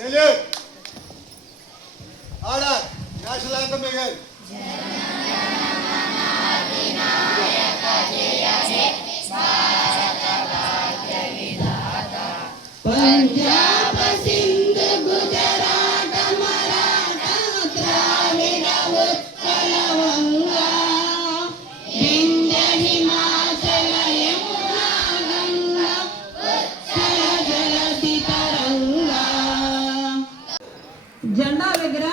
Salute. Order. National anthem again. Punjab Sindh Gujarat Maratha Dravid Utkal Ganga Vindhya Himachal Yamuna Ganga Utkal जलधि तरंगा జెండా దగ్గర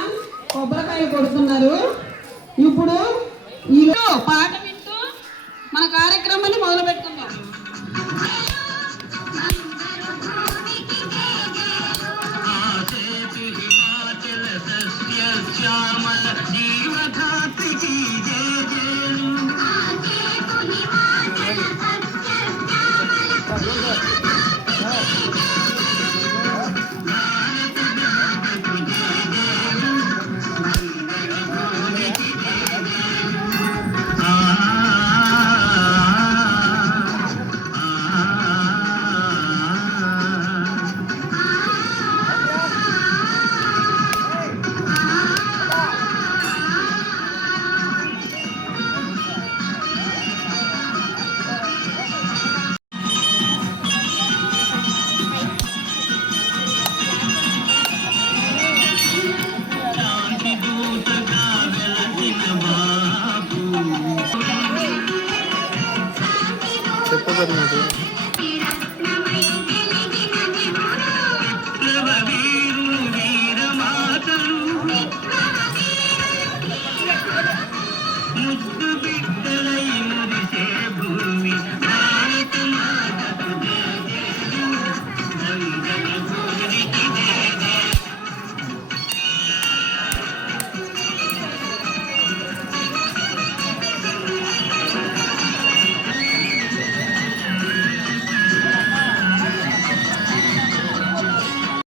కొబ్బరికాయలు కొడుతున్నారు. ఇప్పుడు ఈ పాట వింటూ మన కార్యక్రమాన్ని మొదలు పెట్టుకుందాం. చెప్పగలిగినది